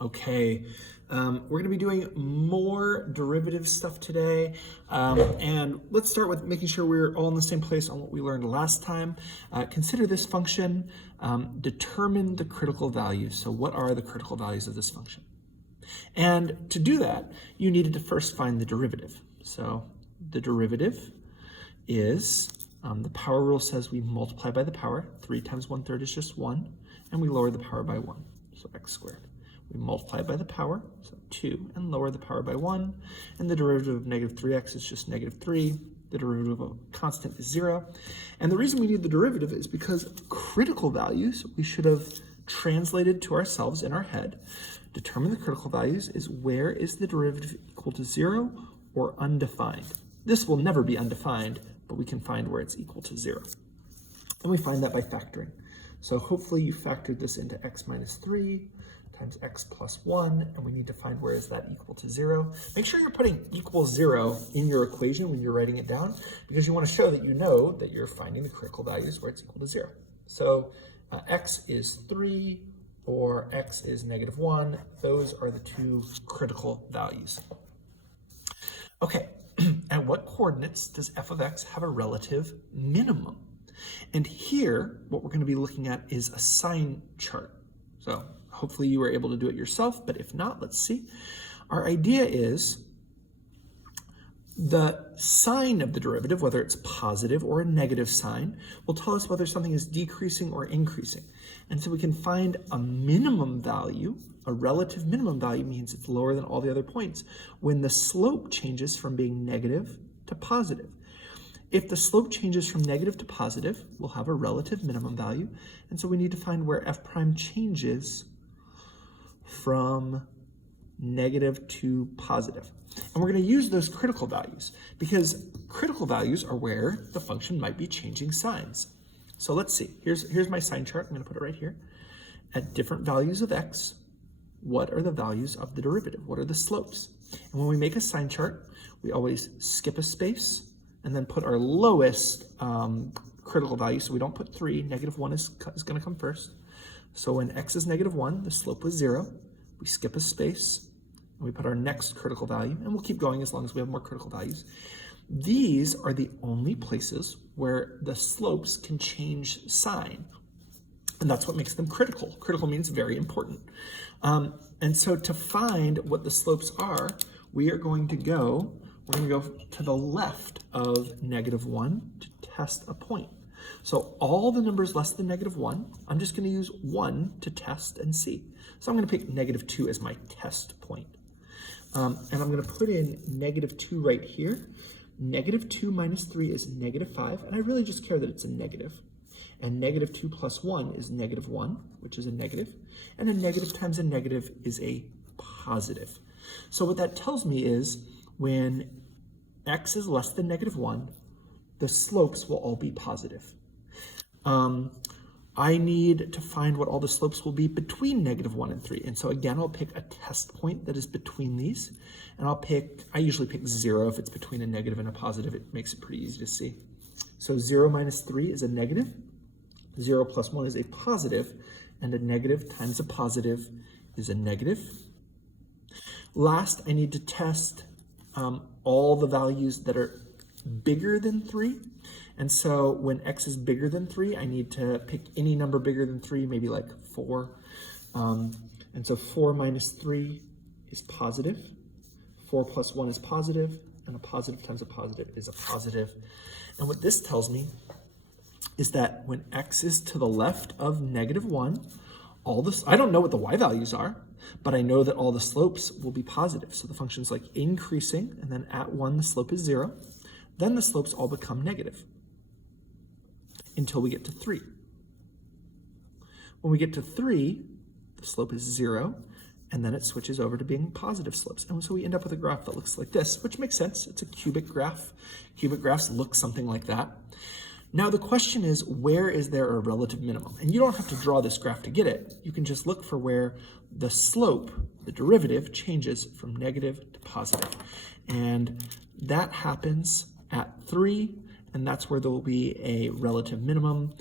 Okay, we're going to be doing more derivative stuff today, and let's start with making sure we're all in the same place on what we learned last time. Consider this function, determine the critical values. So what are the critical values of this function? And to do that, you needed to first find the derivative. So the derivative is, the power rule says we multiply by the power. 3 times 1/3 is just 1, and we lower the power by 1, so x squared. We multiply by the power, so 2, and lower the power by 1, and the derivative of negative 3x is just negative 3. The derivative of a constant is 0. And the reason we need the derivative is because critical values we should have translated to ourselves in our head. Determine the critical values is where is the derivative equal to 0 or undefined. This will never be undefined, but we can find where it's equal to 0. And we find that by factoring. So hopefully you factored this into x minus 3 times x plus 1, and we need to find where is that equal to 0. Make sure you're putting equals 0 in your equation when you're writing it down, because you want to show that you know that you're finding the critical values where it's equal to 0. So x is 3 or x is negative 1. Those are the two critical values. Okay, at what coordinates does f of x have a relative minimum? And here, what we're going to be looking at is a sign chart. So hopefully you were able to do it yourself, but if not, let's see. Our idea is the sign of the derivative, whether it's positive or a negative sign, will tell us whether something is decreasing or increasing. And so we can find a minimum value. A relative minimum value means it's lower than all the other points when the slope changes from being negative to positive. If the slope changes from negative to positive, we'll have a relative minimum value. And so we need to find where f prime changes from negative to positive. And we're going to use those critical values because critical values are where the function might be changing signs. So let's see. Here's my sign chart. I'm going to put it right here. At different values of x, what are the values of the derivative? What are the slopes? And when we make a sign chart, we always skip a space and then put our lowest critical value. So we don't put 3. Negative 1 is going to come first. So when x is negative 1, the slope was 0. We skip a space, and we put our next critical value, and we'll keep going as long as we have more critical values. These are the only places where the slopes can change sign, and that's what makes them critical. Critical means very important. And so to find what the slopes are, we're going to go to the left of negative 1 to test a point. So all the numbers less than negative 1, I'm just going to use 1 to test and see. So I'm going to pick negative 2 as my test point. And I'm going to put in negative 2 right here. Negative 2 minus 3 is negative 5, and I really just care that it's a negative. And negative 2 plus 1 is negative 1, which is a negative. And a negative times a negative is a positive. So what that tells me is when x is less than negative 1, the slopes will all be positive. I need to find what all the slopes will be between negative 1 and 3. And so again, I'll pick a test point that is between these. And I usually pick 0 if it's between a negative and a positive. It makes it pretty easy to see. So 0 minus 3 is a negative. 0 plus 1 is a positive. And a negative times a positive is a negative. Last, I need to test all the values that are bigger than 3. And so when x is bigger than 3, I need to pick any number bigger than 3, maybe like 4. And so 4 minus 3 is positive. 4 plus 1 is positive, and a positive times a positive is a positive. And what this tells me is that when x is to the left of negative 1, I don't know what the y values are, but I know that all the slopes will be positive. So the function's like increasing, and then at 1, the slope is 0. Then the slopes all become negative until we get to 3. When we get to 3, the slope is 0, and then it switches over to being positive slopes. And so we end up with a graph that looks like this, which makes sense. It's a cubic graph. Cubic graphs look something like that. Now the question is, where is there a relative minimum? And you don't have to draw this graph to get it. You can just look for where the slope, the derivative, changes from negative to positive. And that happens at 3, and that's where there will be a relative minimum.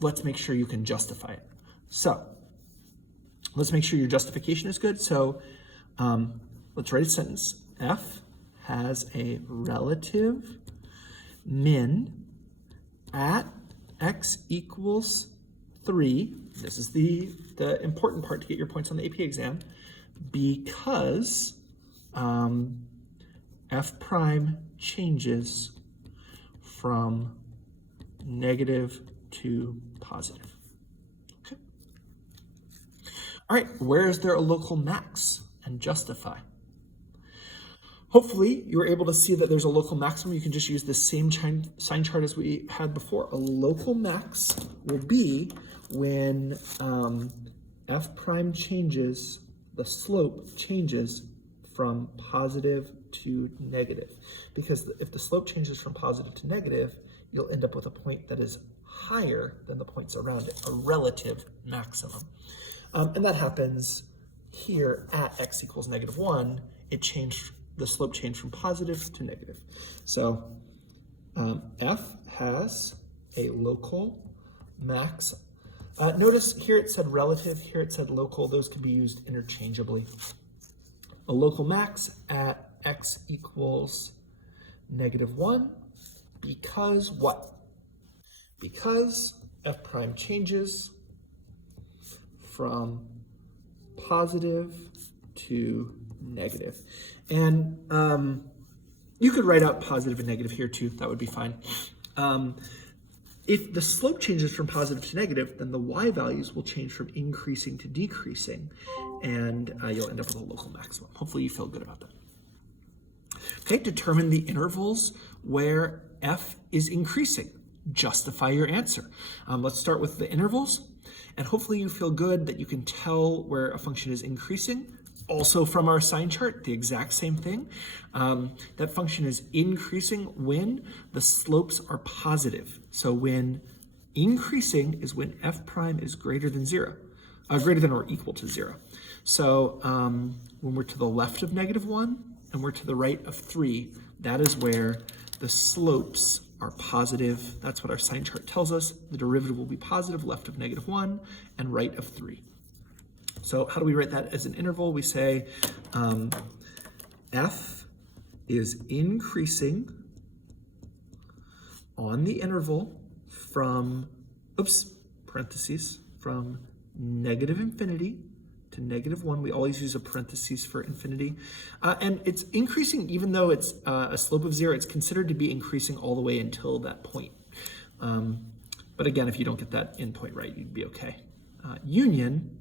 Let's make sure you can justify it. So let's make sure your justification is good. So let's write a sentence. F has a relative min at x equals 3. This is the important part to get your points on the AP exam, because f prime changes from negative to positive. Okay. All right, where is there a local max? And justify. Hopefully you were able to see that there's a local maximum. You can just use the same sign chart as we had before. A local max will be when f prime changes, the slope changes from positive to negative. Because if the slope changes from positive to negative, you'll end up with a point that is higher than the points around it, a relative maximum. And that happens here at x equals -1. The slope changed from positive to negative. So f has a local max. Notice here it said relative, here it said local. Those can be used interchangeably. A local max at x equals -1 because what? Because f prime changes from positive to negative. And you could write out positive and negative here too, that would be fine. If the slope changes from positive to negative, then the y values will change from increasing to decreasing, and you'll end up with a local maximum. Hopefully you feel good about that. Okay, determine the intervals where f is increasing. Justify your answer. Let's start with the intervals, and hopefully you feel good that you can tell where a function is increasing. Also from our sign chart, the exact same thing. That function is increasing when the slopes are positive. So when increasing is when f prime is greater than 0, greater than or equal to 0. So when we're to the left of -1 and we're to the right of 3, that is where the slopes are positive. That's what our sign chart tells us. The derivative will be positive, left of -1 and right of 3. So how do we write that as an interval? We say f is increasing on the interval from, parentheses, from -infinity to -1. We always use a parentheses for infinity. And it's increasing even though it's a slope of 0. It's considered to be increasing all the way until that point. But again, if you don't get that endpoint right, you'd be okay. Union,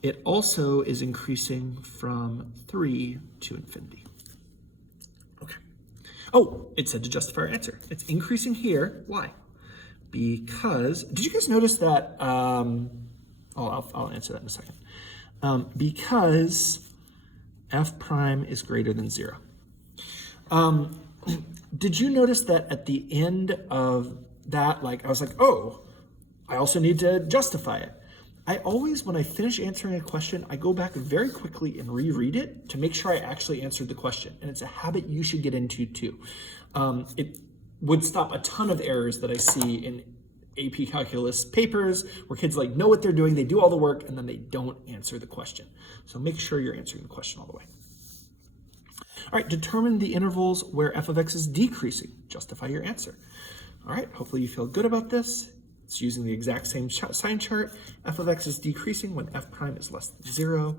it also is increasing from 3 to infinity. Okay. Oh, it said to justify our answer. It's increasing here. Why? Because, did you guys notice that, I'll answer that in a second. Because f prime is greater than 0. Did you notice that at the end of that, I was like, oh, I also need to justify it. I always, when I finish answering a question, I go back very quickly and reread it to make sure I actually answered the question. And it's a habit you should get into too. It would stop a ton of errors that I see in AP Calculus papers where kids know what they're doing, they do all the work, and then they don't answer the question. So make sure you're answering the question all the way. All right, determine the intervals where f of x is decreasing. Justify your answer. All right, hopefully you feel good about this. It's using the exact same sign chart. F of x is decreasing when f prime is less than 0,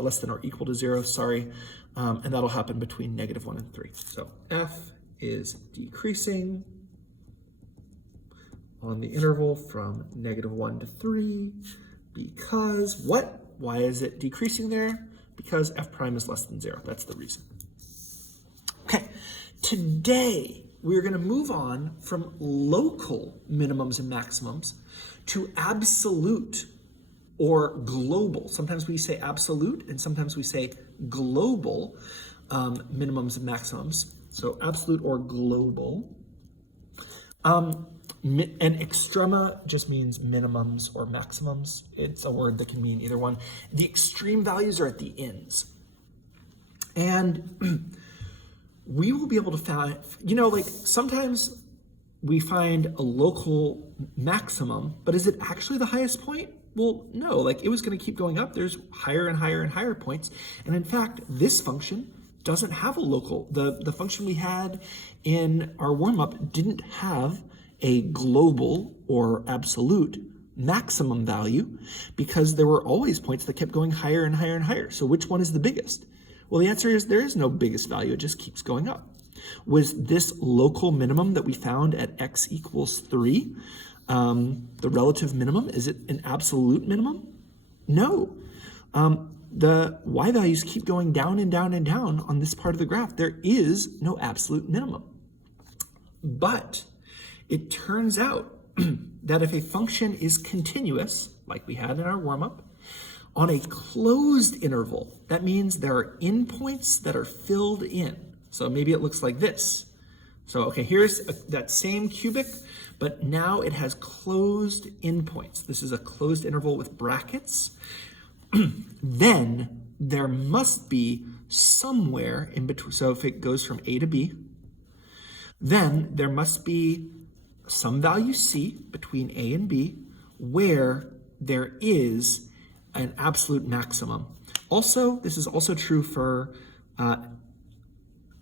less than or equal to 0, sorry. And that'll happen between -1 and 3. So f is decreasing on the interval from -1 to 3 because what? Why is it decreasing there? Because f prime is less than 0. That's the reason. Okay, today we're going to move on from local minimums and maximums to absolute or global. Sometimes we say absolute and sometimes we say global minimums and maximums. So absolute or global. And extrema just means minimums or maximums. It's a word that can mean either one. The extreme values are at the ends. And we will be able to find, sometimes we find a local maximum, but is it actually the highest point? Well, no, like it was going to keep going up. There's higher and higher and higher points. And in fact, this function doesn't have a local. The function we had in our warm-up didn't have a global or absolute maximum value because there were always points that kept going higher and higher and higher. So which one is the biggest? Well, the answer is there is no biggest value. It just keeps going up. Was this local minimum that we found at x equals 3 the relative minimum? Is it an absolute minimum? No. The y values keep going down and down and down on this part of the graph. There is no absolute minimum. But it turns out that if a function is continuous, like we had in our warm-up, on a closed interval, that means there are endpoints that are filled in. So maybe it looks like this. So, okay, here's that same cubic, but now it has closed endpoints. This is a closed interval with brackets. Then there must be somewhere in between. So if it goes from A to B, then there must be some value C between A and B where there is an absolute maximum. Also, this is also true for,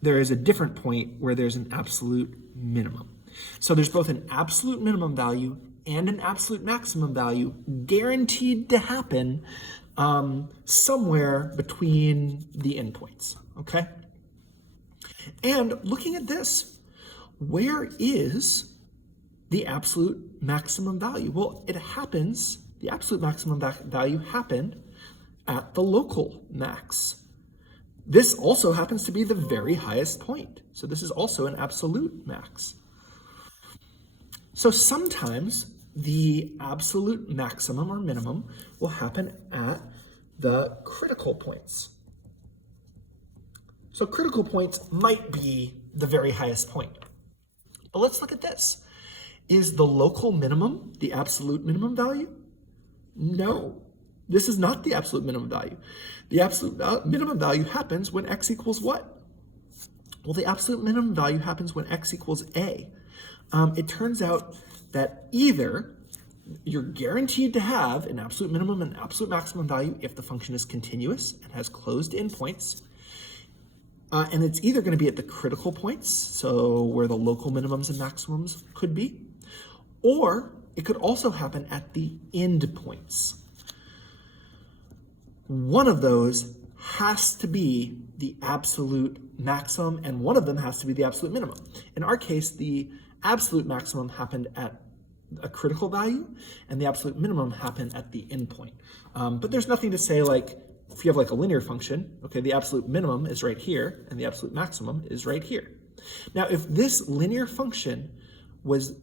there is a different point where there's an absolute minimum. So there's both an absolute minimum value and an absolute maximum value guaranteed to happen somewhere between the endpoints, okay? And looking at this, where is the absolute maximum value? Well, it happens, the absolute maximum value happened at the local max. This also happens to be the very highest point. So this is also an absolute max. So sometimes the absolute maximum or minimum will happen at the critical points. So critical points might be the very highest point. But let's look at this. Is the local minimum the absolute minimum value? No, this is not the absolute minimum value. The absolute minimum value happens when x equals what? Well, the absolute minimum value happens when x equals a. It turns out that either you're guaranteed to have an absolute minimum and absolute maximum value if the function is continuous and has closed endpoints, and it's either going to be at the critical points, so where the local minimums and maximums could be, or it could also happen at the end points. One of those has to be the absolute maximum, and one of them has to be the absolute minimum. In our case, the absolute maximum happened at a critical value, and the absolute minimum happened at the endpoint. But there's nothing to say, like, if you have like a linear function, okay, the absolute minimum is right here, and the absolute maximum is right here. Now, if this linear function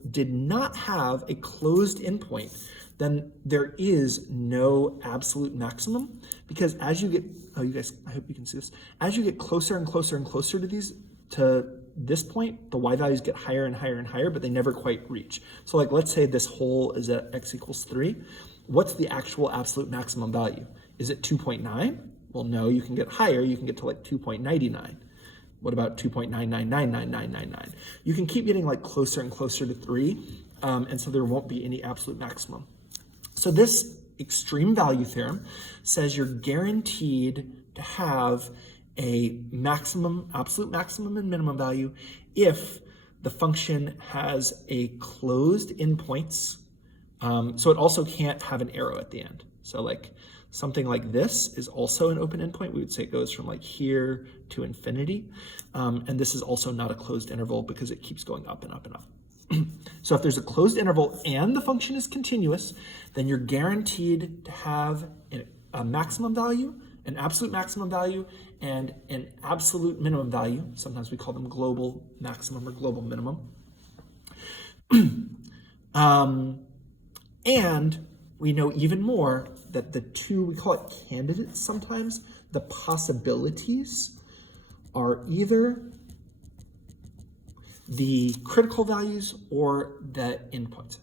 did not have a closed endpoint, then there is no absolute maximum, because as you get, oh, you guys, I hope you can see this, as you get closer and closer and closer to this point, the y values get higher and higher and higher, but they never quite reach. So like, let's say this hole is at x equals 3. What's the actual absolute maximum value? Is it 2.9? Well, no, you can get higher. You can get to like 2.99. What about 2.9999999? You can keep getting like closer and closer to 3, and so there won't be any absolute maximum. So this extreme value theorem says you're guaranteed to have a maximum, absolute maximum and minimum value if the function has a closed endpoints. So it also can't have an arrow at the end. So like something like this is also an open endpoint. We would say it goes from like here to infinity. And this is also not a closed interval because it keeps going up and up and up. So if there's a closed interval and the function is continuous, then you're guaranteed to have a maximum value, an absolute maximum value, and an absolute minimum value. Sometimes we call them global maximum or global minimum. And we know even more that the two, we call it candidates sometimes, the possibilities are either the critical values or the endpoints.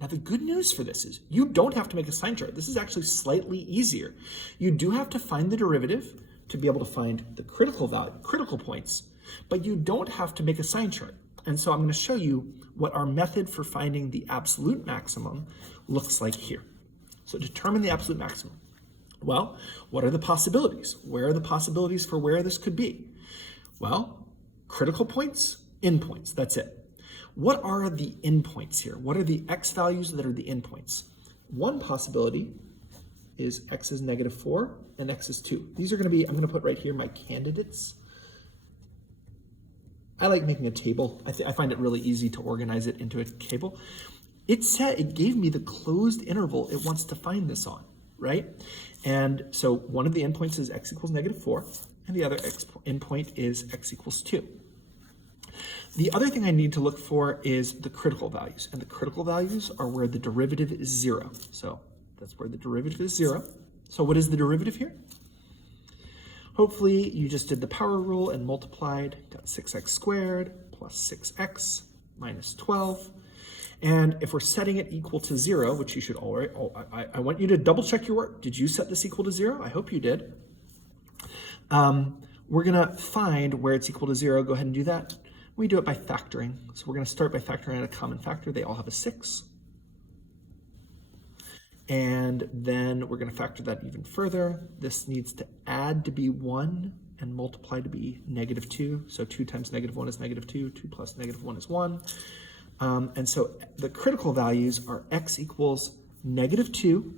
Now the good news for this is you don't have to make a sign chart. This is actually slightly easier. You do have to find the derivative to be able to find the critical value, critical points, but you don't have to make a sign chart. And so I'm going to show you what our method for finding the absolute maximum looks like here. So determine the absolute maximum. Well, what are the possibilities? Where are the possibilities for where this could be? Well, critical points, endpoints, that's it. What are the endpoints here? What are the x values that are the endpoints? One possibility is x is -4 and x is 2. These are going to be, I'm going to put right here my candidates. I like making a table. I find it really easy to organize it into a table. It gave me the closed interval it wants to find this on, right? And so one of the endpoints is x equals -4, and the other endpoint is x equals 2. The other thing I need to look for is the critical values, and the critical values are where the derivative is 0. So that's where the derivative is 0. So what is the derivative here? Hopefully you just did the power rule and multiplied, got 6x squared plus 6x minus 12. And if we're setting it equal to 0, which you should already, I want you to double check your work. Did you set this equal to 0? I hope you did. We're gonna find where it's equal to 0. Go ahead and do that. We do it by factoring. So we're gonna start by factoring out a common factor. They all have a 6. And then we're gonna factor that even further. This needs to add to be 1 and multiply to be -2. So 2 times -1 is -2, 2 plus -1 is 1. And so the critical values are x equals -2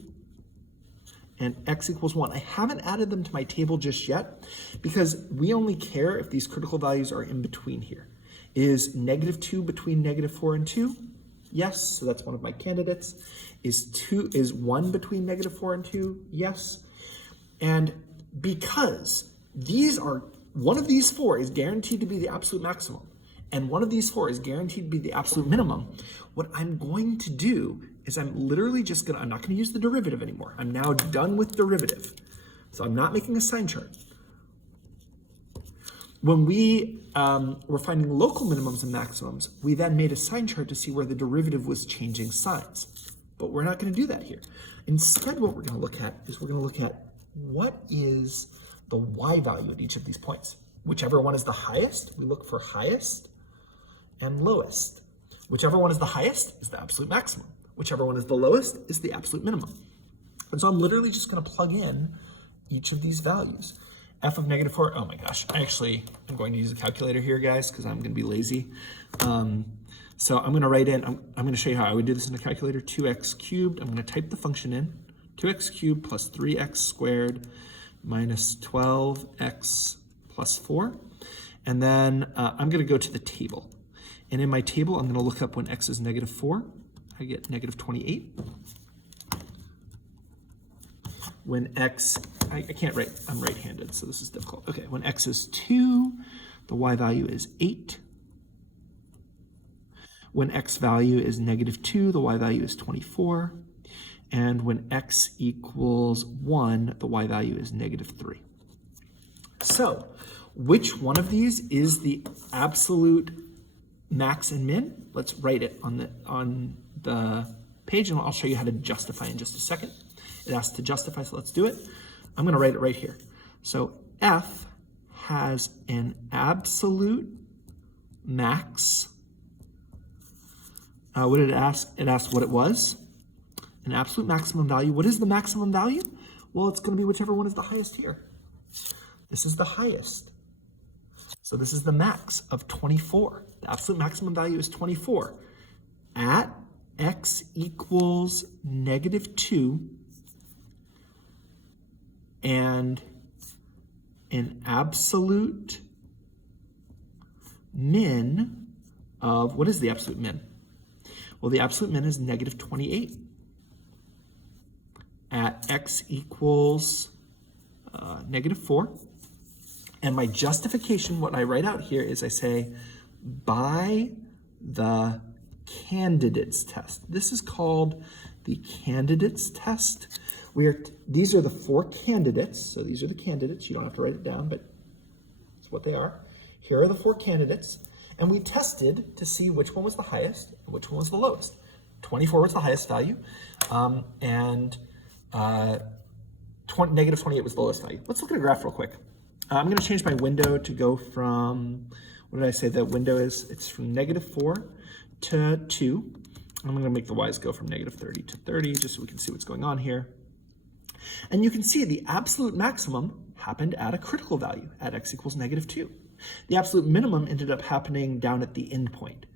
and x equals 1. I haven't added them to my table just yet because we only care if these critical values are in between here. Is -2 between -4 and 2? Yes, so that's one of my candidates. Is 1 between -4 and 2? Yes. And because one of these 4 is guaranteed to be the absolute maximum, and one of these 4 is guaranteed to be the absolute minimum, what I'm going to do is I'm not gonna use the derivative anymore. I'm now done with derivative. So I'm not making a sign chart. When we were finding local minimums and maximums, we then made a sign chart to see where the derivative was changing signs. But we're not gonna do that here. Instead, what we're gonna look at is what is the y value at each of these points. Whichever one is the highest, we look for highest and lowest. Whichever one is the highest is the absolute maximum. Whichever one is the lowest is the absolute minimum. And so I'm literally just gonna plug in each of these values. F of -4, oh my gosh, I'm going to use a calculator here, guys, because I'm gonna be lazy. So I'm gonna write in, I'm gonna show you how I would do this in a calculator, 2x cubed, I'm gonna type the function in, 2x cubed plus 3x squared minus 12x plus 4. And then I'm gonna go to the table. And in my table, I'm gonna look up when x is -4, I get -28. When x, I can't write, I'm right-handed, so this is difficult. Okay, when x is 2, the y value is 8. When x value is -2, the y value is 24. And when x equals 1, the y value is -3. So, which one of these is the absolute max and min? Let's write it on the page, and I'll show you how to justify in just a second. It asks to justify, so let's do it. I'm gonna write it right here. So F has an absolute max. What did it ask? It asked what it was. An absolute maximum value. What is the maximum value? Well, it's gonna be whichever one is the highest here. This is the highest. So this is the max of 24. The absolute maximum value is 24. At x equals -2, and an absolute min of, what is the absolute min? Well, the absolute min is -28. At x equals -4. And my justification, what I write out here is I say, by the candidates test. This is called the candidates test. These are the 4 candidates. So these are the candidates. You don't have to write it down, but it's what they are. Here are the 4 candidates. And we tested to see which one was the highest and which one was the lowest. 24 was the highest value, and -28 was the lowest value. Let's look at a graph real quick. I'm going to change my window to go from, what did I say the window is? It's from -4 to 2. I'm going to make the y's go from negative 30 to 30 just so we can see what's going on here. And you can see the absolute maximum happened at a critical value at x equals negative 2. The absolute minimum ended up happening down at the end point.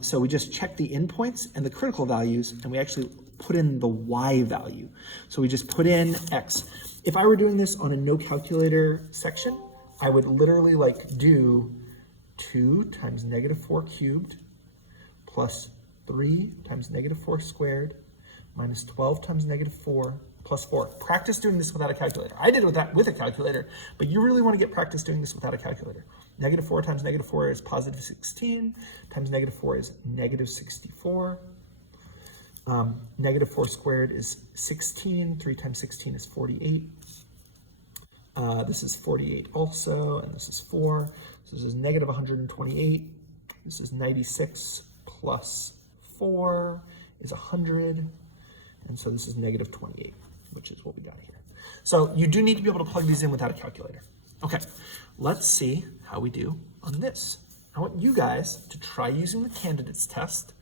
So we just checked the endpoints and the critical values, and we actually put in the y value. So we just put in x. If I were doing this on a no calculator section, I would literally like do 2 times negative 4 cubed plus 3 times negative 4 squared minus 12 times negative 4 plus 4. Practice doing this without a calculator. I did it with a calculator, but you really want to get practice doing this without a calculator. Negative 4 times negative 4 is positive 16, times negative 4 is negative 64. Negative 4 squared is 16, 3 times 16 is 48. This is 48 also, and this is 4. So this is negative 128. This is 96 plus 4 is 100. And so this is negative 28, which is what we got here. So you do need to be able to plug these in without a calculator. Okay, let's see how we do on this. I want you guys to try using the candidates test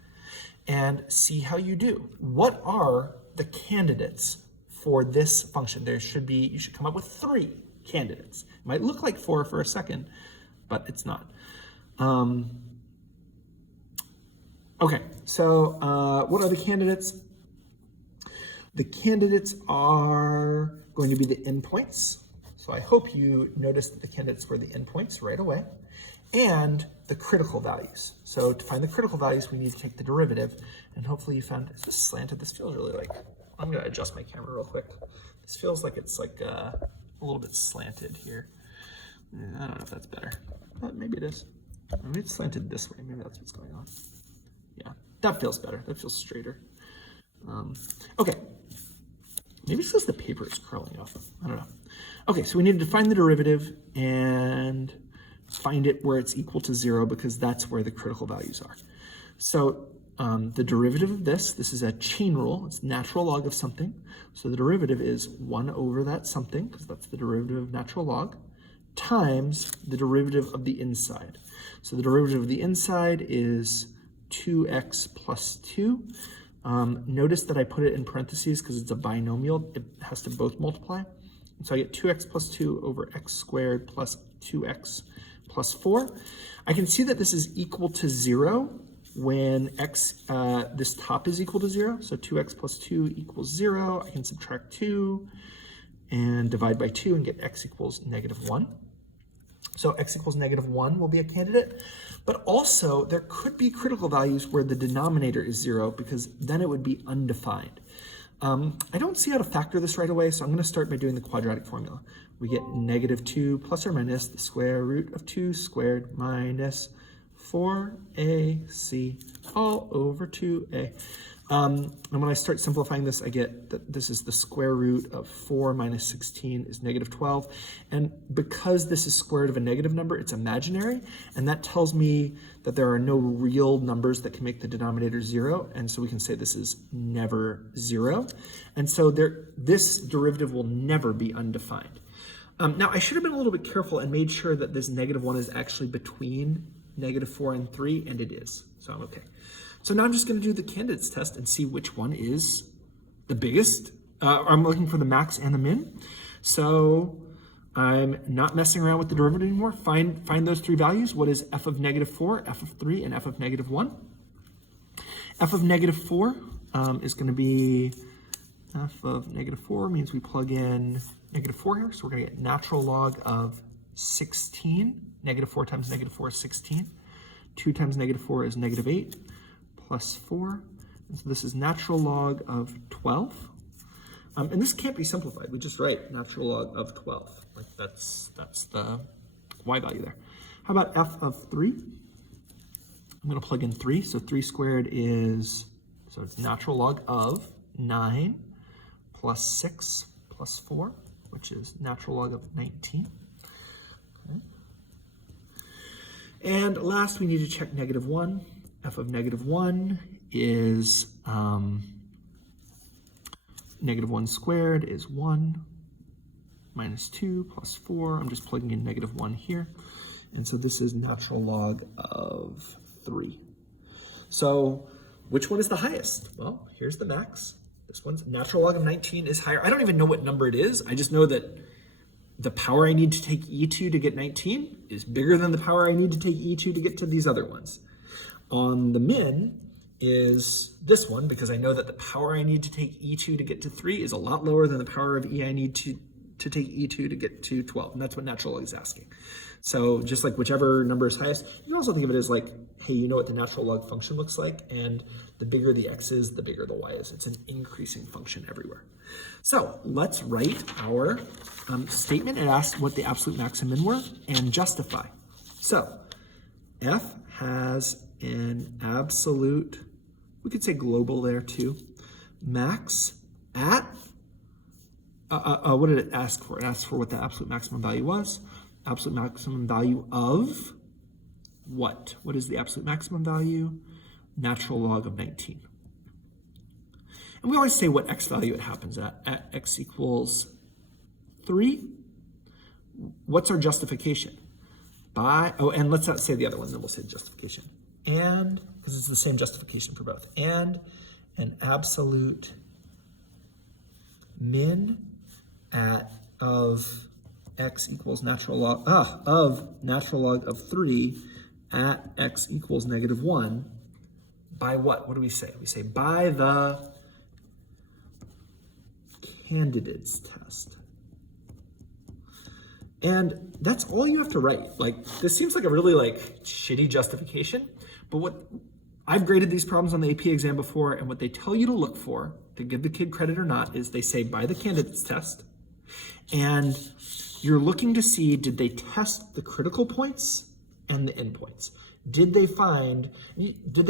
and see how you do. What are the candidates for this function? You should come up with 3 candidates. It might look like 4 for a second, but it's not. Okay, so what are the candidates? The candidates are going to be the endpoints. So I hope you noticed that the candidates were the endpoints right away, and the critical values. So to find the critical values, we need to take the derivative, and hopefully you found, is this slanted? This feels really like, I'm gonna adjust my camera real quick. This feels like it's like a little bit slanted here. I don't know if that's better, but maybe it is. Maybe it's slanted this way, maybe that's what's going on. Yeah, that feels better, that feels straighter. Okay, maybe it's because the paper is curling up, I don't know. Okay, so we need to find the derivative and find it where it's equal to 0 because that's where the critical values are. So the derivative of this is a chain rule, it's natural log of something. So the derivative is 1 over that something, because that's the derivative of natural log, times the derivative of the inside. So the derivative of the inside is 2x plus 2. Notice that I put it in parentheses because it's a binomial. It has to both multiply. So I get 2x plus 2 over x squared plus 2x plus 4. I can see that this is equal to 0 when this top is equal to 0. So 2x plus 2 equals 0. I can subtract 2 and divide by 2 and get x equals negative 1. So x equals negative 1 will be a candidate. But also, there could be critical values where the denominator is 0 because then it would be undefined. I don't see how to factor this right away, so I'm going to start by doing the quadratic formula. We get negative 2 plus or minus the square root of 2 squared minus 4ac all over 2a. And when I start simplifying this, I get that this is the square root of 4 minus 16 is negative 12. And because this is square root of a negative number, it's imaginary. And that tells me that there are no real numbers that can make the denominator 0. And so we can say this is never 0. And so this derivative will never be undefined. Now, I should have been a little bit careful and made sure that this negative 1 is actually between negative 4 and 3, and it is. So I'm okay. So now I'm just going to do the candidates test and see which one is the biggest. I'm looking for the max and the min. So I'm not messing around with the derivative anymore. Find those 3 values. What is f of negative 4, f of 3, and f of negative 1? F of negative 4 is going to be f of negative 4 means we plug in negative 4 here. So we're going to get natural log of 16. Negative 4 times negative 4 is 16. 2 times negative 4 is negative 8. Plus 4, and so this is natural log of 12. And this can't be simplified. We just write natural log of 12. Like that's the y value there. How about f of 3? I'm going to plug in 3. So 3 squared is, so it's natural log of 9 plus 6 plus 4, which is natural log of 19. Okay. And last, we need to check negative 1. F of negative 1 is negative 1 squared is 1 minus 2 plus 4. I'm just plugging in negative 1 here. And so this is natural log of 3. So which one is the highest? Well, here's the max. This one's natural log of 19 is higher. I don't even know what number it is. I just know that the power I need to take e2 to get 19 is bigger than the power I need to take e2 to get to these other ones. On the min is this one, because I know that the power I need to take e2 to get to 3 is a lot lower than the power of e I need to take e2 to get to 12, and that's what natural log is asking. So just like whichever number is highest, you can also think of it as like, hey, you know what the natural log function looks like, and the bigger the x is, the bigger the y is. It's an increasing function everywhere. So let's write our statement. It asks what the absolute max and min were and justify. So f has an absolute, we could say global there too, max at, what did it ask for? It asked for what the absolute maximum value was. Absolute maximum value of what? What is the absolute maximum value? Natural log of 19. And we always say what x value it happens at x equals 3. What's our justification? And let's not say the other one, then we'll say justification. And, because it's the same justification for both. And an absolute min of x equals natural log of 3 at x equals -1 by what? What do we say? We say by the candidates test. And that's all you have to write. Like, this seems like a really shitty justification, but what I've graded these problems on the AP exam before, and what they tell you to look for, to give the kid credit or not, is they say by the candidates test, and you're looking to see, did they test the critical points and the endpoints? Did they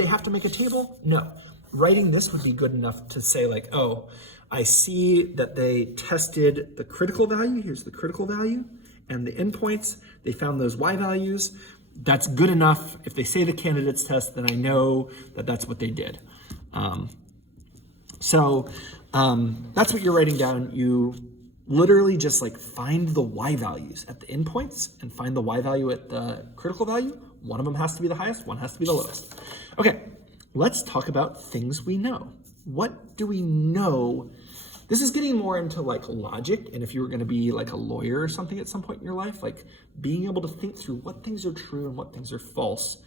have to make a table? No. Writing this would be good enough to say like, oh, I see that they tested the critical value, here's the critical value, and the endpoints, they found those y values. That's good enough. If they say the candidates test, then I know that that's what they did. That's what you're writing down. You literally just find the y values at the endpoints and find the y value at the critical value. One of them has to be the highest, one has to be the lowest. Okay, let's talk about things we know. What do we know? This is getting more into logic, and if you were going to be a lawyer or something at some point in your life, being able to think through what things are true and what things are false.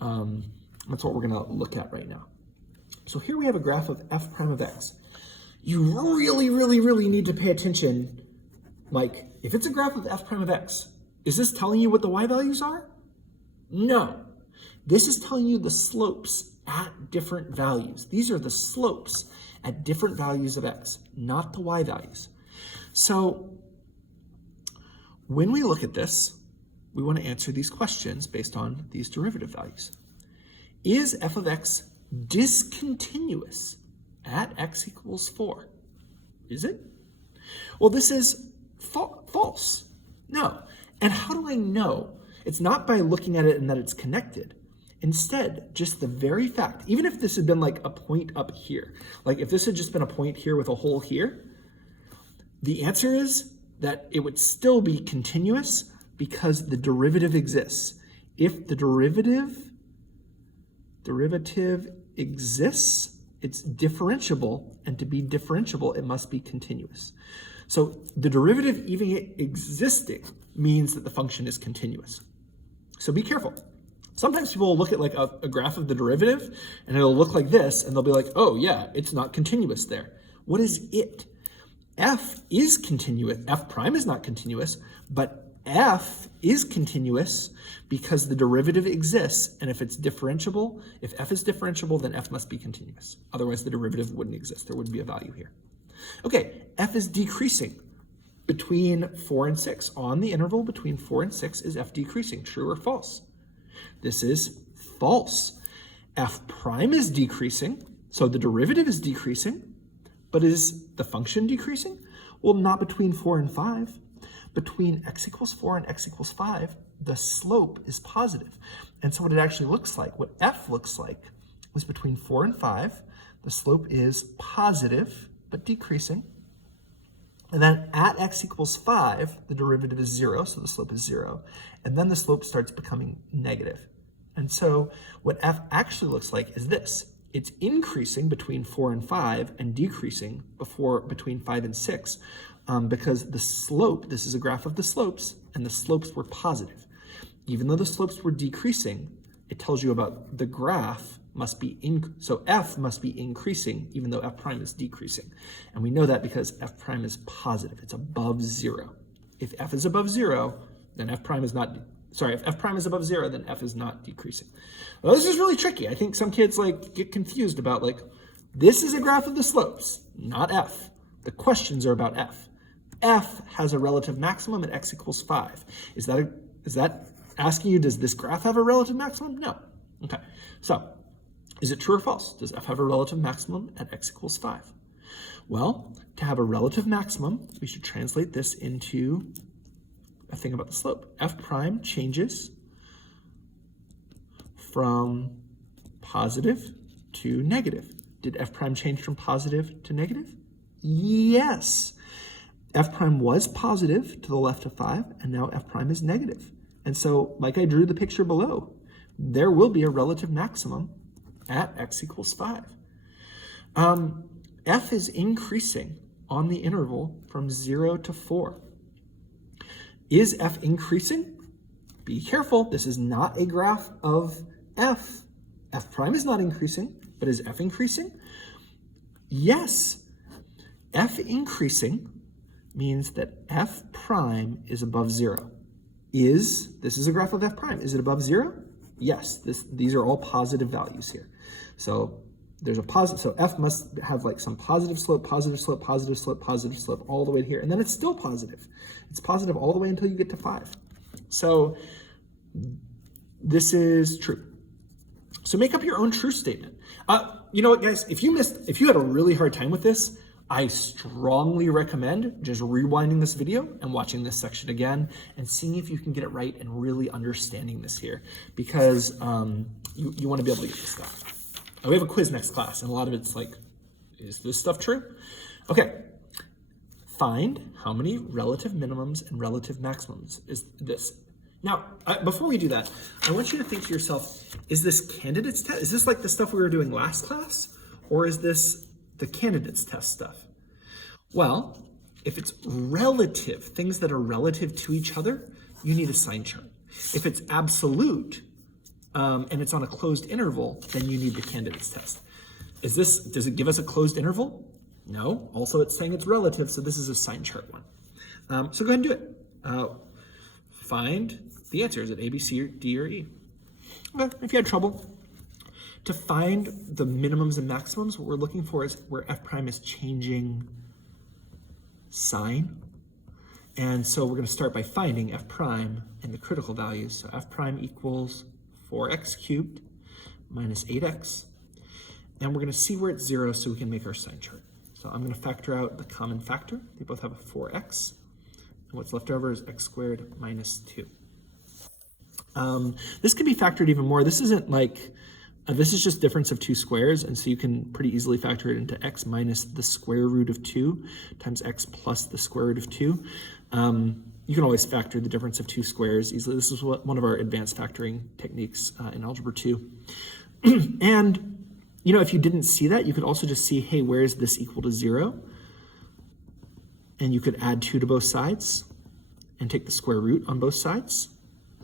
That's what we're going to look at right now. So here we have a graph of f prime of x. You really, really, really need to pay attention. If it's a graph of f prime of x, is this telling you what the y values are? No. This is telling you the slopes at different values. These are the slopes at different values of x, not the y values. So when we look at this, we want to answer these questions based on these derivative values. Is f of x discontinuous at x equals 4? Is it? Well, this is false. No. And how do I know? It's not by looking at it and that it's connected. Instead, just the very fact, even if this had been a point up here, if this had just been a point here with a hole here, the answer is that it would still be continuous because the derivative exists. If the derivative exists, it's differentiable, and to be differentiable, it must be continuous. So the derivative even existing means that the function is continuous. So be careful. Sometimes people will look at a graph of the derivative and it'll look like this and they'll be like, oh yeah, it's not continuous there. What is it? F is continuous. F prime is not continuous, but F is continuous because the derivative exists, and if it's differentiable, if F is differentiable, then F must be continuous. Otherwise the derivative wouldn't exist. There wouldn't be a value here. Okay, F is decreasing between 4 and 6. On the interval between 4 and 6 is F decreasing, true or false? This is false. F prime is decreasing, so the derivative is decreasing, but is the function decreasing? Well, not between 4 and 5. Between x equals 4 and x equals 5, the slope is positive. And so what it actually looks like, what F looks like, is between 4 and 5, the slope is positive, but decreasing. And then at x equals 5, the derivative is 0, so the slope is 0. And then the slope starts becoming negative. And so what F actually looks like is this. it's increasing between 4 and 5 and decreasing between 5 and 6 because the slope, this is a graph of the slopes, and the slopes were positive. Even though the slopes were decreasing, it tells you about the graph must be so f must be increasing even though f prime is decreasing. And we know that because f prime is positive, it's above 0. If f is above 0, then f prime is not, if f prime is above 0, then f is not decreasing. Well, this is really tricky. I think some kids get confused about this is a graph of the slopes, not f. The questions are about f. F has a relative maximum at x equals 5. Is that asking you, does this graph have a relative maximum? No. Okay, so is it true or false? Does f have a relative maximum at x equals 5? Well, to have a relative maximum, we should translate this into a thing about the slope. F prime changes from positive to negative. Did f prime change from positive to negative? Yes. F prime was positive to the left of 5, and now f prime is negative. And so, like I drew the picture below, there will be a relative maximum at x equals 5. F is increasing on the interval from 0 to 4. Is f increasing? Be careful, this is not a graph of f. F prime is not increasing, but is f increasing? Yes. F increasing means that f prime is above 0. This is a graph of f prime. Is it above 0? Yes, these are all positive values here. So there's a positive, so f must have some positive slope, positive slope, positive slope, positive slope all the way here. And then it's still positive. It's positive all the way until you get to 5. So this is true. So make up your own true statement. You know what, guys? If you had a really hard time with this, I strongly recommend just rewinding this video and watching this section again and seeing if you can get it right and really understanding this here, because you want to be able to get this stuff. We have a quiz next class, and a lot of it's is this stuff true? Okay, find how many relative minimums and relative maximums is this. Now, before we do that, I want you to think to yourself, is this candidates test? Is this like the stuff we were doing last class? Or is this the candidates test stuff? Well, if it's relative, things that are relative to each other, you need a sign chart. If it's absolute, and it's on a closed interval, then you need the candidates test. Does it give us a closed interval? No. Also, it's saying it's relative, so this is a sign chart one. So go ahead and do it. Find the answer. Is it A, B, C, or D, or E? Okay, if you had trouble, to find the minimums and maximums, what we're looking for is where f prime is changing sign. And so we're going to start by finding f prime and the critical values. So f prime equals 4x cubed minus 8x. And we're going to see where it's 0 so we can make our sign chart. So I'm going to factor out the common factor. They both have a 4x. And what's left over is x squared minus 2. This can be factored even more. This isn't this is just difference of two squares, and so you can pretty easily factor it into x minus the square root of 2 times x plus the square root of 2. You can always factor the difference of two squares easily. This is one of our advanced factoring techniques in Algebra 2. And, if you didn't see that, you could also just see, hey, where is this equal to 0? And you could add 2 to both sides and take the square root on both sides.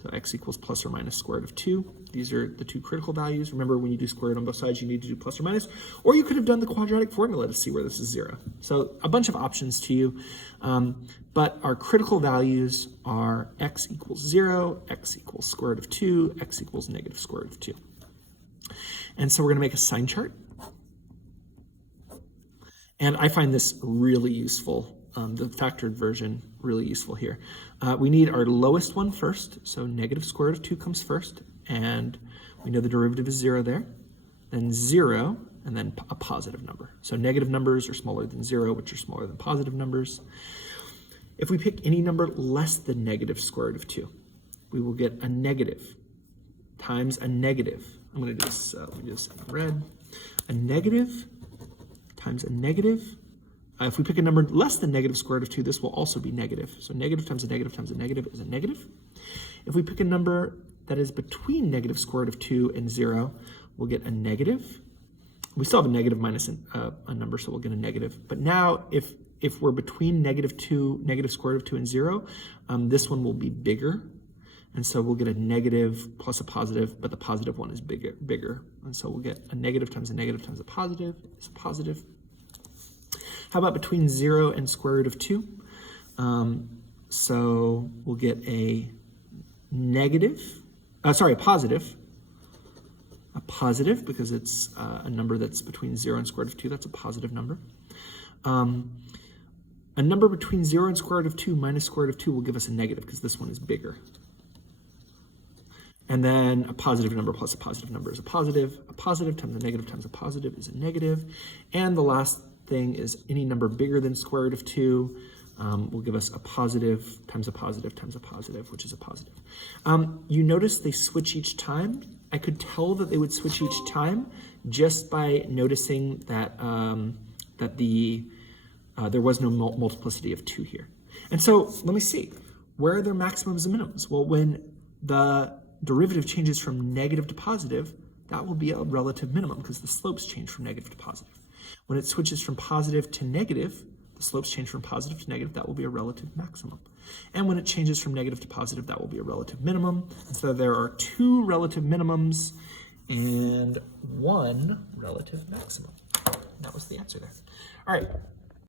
So x equals plus or minus square root of 2. These are the two critical values. Remember, when you do square root on both sides, you need to do plus or minus. Or you could have done the quadratic formula to see where this is 0. So a bunch of options to you. But our critical values are x equals 0, x equals square root of 2, x equals negative square root of 2. And so we're going to make a sign chart. And I find this really useful. The factored version really useful here. We need our lowest one first, so negative square root of 2 comes first, and we know the derivative is 0 there, then 0, and then a positive number. So negative numbers are smaller than 0, which are smaller than positive numbers. If we pick any number less than negative square root of 2, we will get a negative times a negative. I'm going to do this, let me do this in red. A negative times a negative. If we pick a number less than negative square root of 2, this will also be negative. So negative times a negative times a negative is a negative. If we pick a number that is between negative square root of 2 and 0, we'll get a negative. We still have a negative minus a number, so we'll get a negative. But now if we're between -2, negative square root of 2 and 0, this one will be bigger. And so we'll get a negative plus a positive, but the positive one is bigger. And so we'll get a negative times a negative times a positive is a positive. How about between 0 and square root of 2? So we'll get a positive. A positive, because it's a number that's between 0 and square root of 2. That's a positive number. A number between 0 and square root of 2 minus square root of 2 will give us a negative, because this one is bigger. And then a positive number plus a positive number is a positive. A positive times a negative times a positive is a negative. And the last thing is any number bigger than square root of 2 will give us a positive times a positive times a positive, which is a positive. You notice they switch each time. I could tell that they would switch each time just by noticing that there was no multiplicity of 2 here. And so let me see, where are their maximums and minimums? Well, when the derivative changes from negative to positive, that will be a relative minimum because the slopes change from negative to positive. When it switches from positive to negative, the slopes change from positive to negative, that will be a relative maximum. And when it changes from negative to positive, that will be a relative minimum. And so there are 2 relative minimums and 1 relative maximum. That was the answer there. All right.